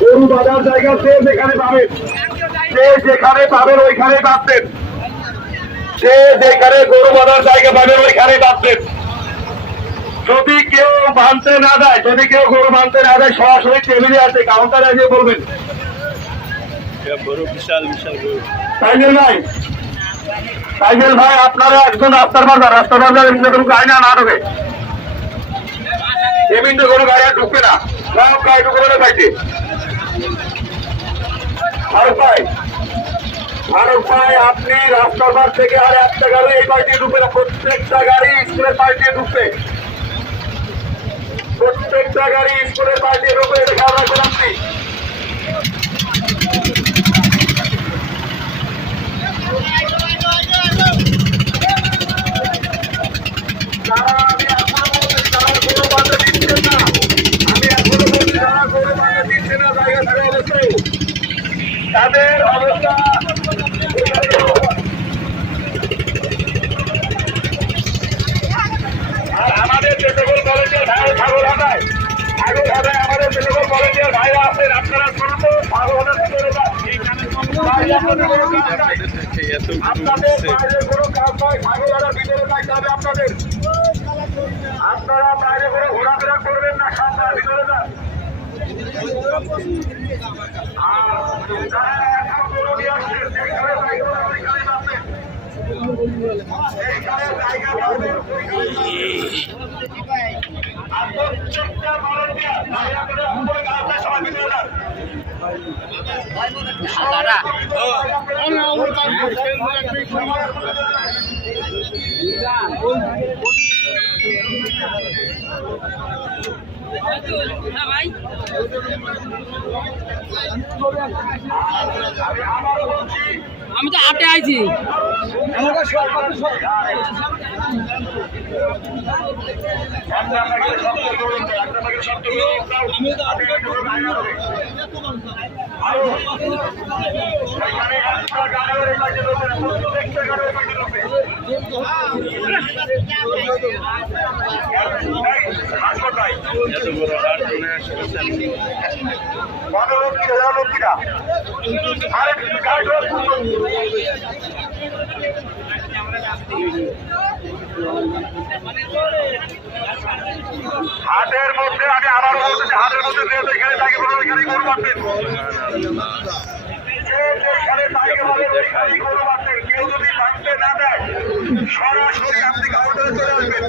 গরু বাঁধার জায়গা সে যেখানে পাবেন, সে যেখানে পাবেন ওইখানে বাঁধবেন, সে যেখানে গরু বাঁধার জায়গা পাবেন ওইখানে বাঁধবেন। যদি কেউ বাঁধতে না দেয়, যদি কেউ গরু বাঁধতে না দেয়, সরাসরি টেবিলে আছে কাউন্টারে এসে বলবেন। বিশাল বিশাল গরু। টাইগেল ভাই আপনারা একজন রাস্তার বাজার এমনি কোনো গাড়ি না ঢোকে, এমনি কোনো গাড়ি আর ঢুকবে না, সব গাড়ি ঢুকবে না গাড়িতে। ফারুক ভাই আপনি রাস্তার বার থেকে আর একটা গাড়ি এই পার্টি ঢুকবে না, প্রত্যেকটা গাড়ি স্কুলের পার্টি ঢুকবে, প্রত্যেকটা গাড়ি স্কুলের পার্টি ঢুকবে, এটা খেয়াল রাখবেন আপনি। তাদের অবস্থা আর আমাদের যে সকল কলেজের ভাই ছাগল হাটায় আমাদের যে সকল কলেজের ভাইরা আছেন, আপনারা শুনুন ছাগল হাটাতে চলে যান। আপনাদের বাইরে কোনো কাজ নয়, ছাগল হাটার ভিতরে থাকতে হবে আপনাদের। আপনারা বাইরে কোনো ঘোরাফেরা করবেন না, সামনে ভিতরে যান। আমি তো হাটে আইছি। হাটের মধ্যে আমি আবার বলতেছি, হাটের মধ্যে যেখানে থাকে ওইখানে গরু বাঁধবেন, কেউ যদি বাঁধতে না দেয় সরাসরি আপনি কাউন্টারে চলে আসবেন।